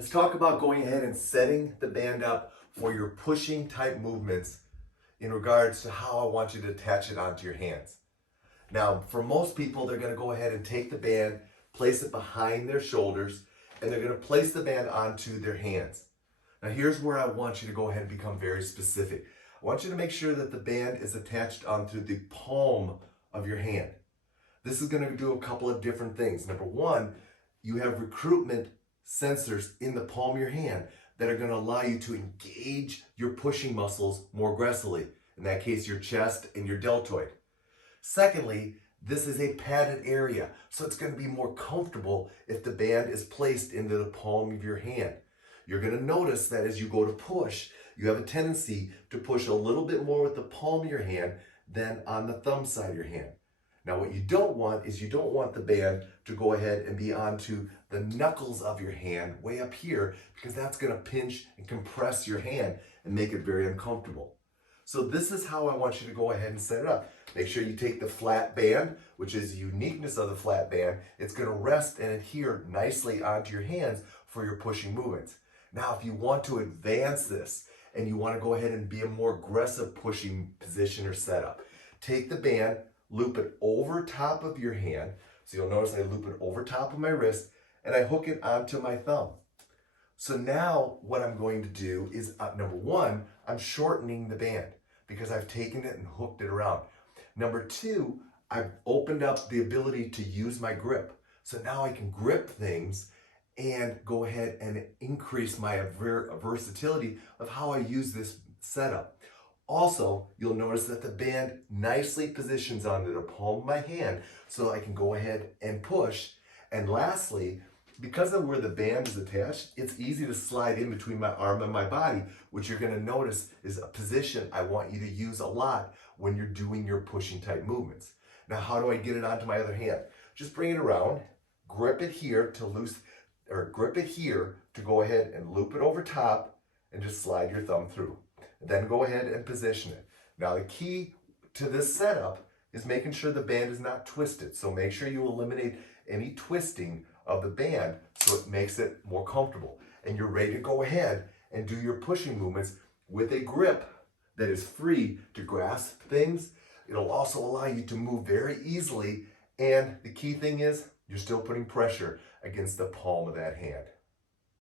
Let's talk about going ahead and setting the band up for your pushing type movements in regards to how I want you to attach it onto your hands. Now, for most people, they're going to go ahead and take the band, place it behind their shoulders, and they're going to place the band onto their hands. Now, here's where I want you to go ahead and become very specific. I want you to make sure that the band is attached onto the palm of your hand. This is going to do a couple of different things. Number one, you have recruitment sensors in the palm of your hand that are going to allow you to engage your pushing muscles more aggressively. In that case, your chest and your deltoid. Secondly, this is a padded area, so it's going to be more comfortable if the band is placed into the palm of your hand. You're going to notice that as you go to push, you have a tendency to push a little bit more with the palm of your hand than on the thumb side of your hand. Now, what you don't want is you don't want the band to go ahead and be onto the knuckles of your hand way up here, because that's going to pinch and compress your hand and make it very uncomfortable. So this is how I want you to go ahead and set it up. Make sure you take the flat band, which is the uniqueness of the flat band. It's going to rest and adhere nicely onto your hands for your pushing movements. Now, if you want to advance this and you want to go ahead and be a more aggressive pushing position or setup, take the band, loop it over top of your hand. So you'll notice I loop it over top of my wrist and I hook it onto my thumb. So now what I'm going to do is, number one, I'm shortening the band because I've taken it and hooked it around. Number two, I've opened up the ability to use my grip. So now I can grip things and go ahead and increase my versatility of how I use this setup. Also, you'll notice that the band nicely positions onto the palm of my hand so I can go ahead and push. And lastly, because of where the band is attached, it's easy to slide in between my arm and my body, which you're going to notice is a position I want you to use a lot when you're doing your pushing type movements. Now, how do I get it onto my other hand? Just bring it around, grip it here grip it here to go ahead and loop it over top and just slide your thumb through. Then go ahead and position it. Now, the key to this setup is making sure the band is not twisted. So make sure you eliminate any twisting of the band so it makes it more comfortable. And you're ready to go ahead and do your pushing movements with a grip that is free to grasp things. It'll also allow you to move very easily. And the key thing is you're still putting pressure against the palm of that hand.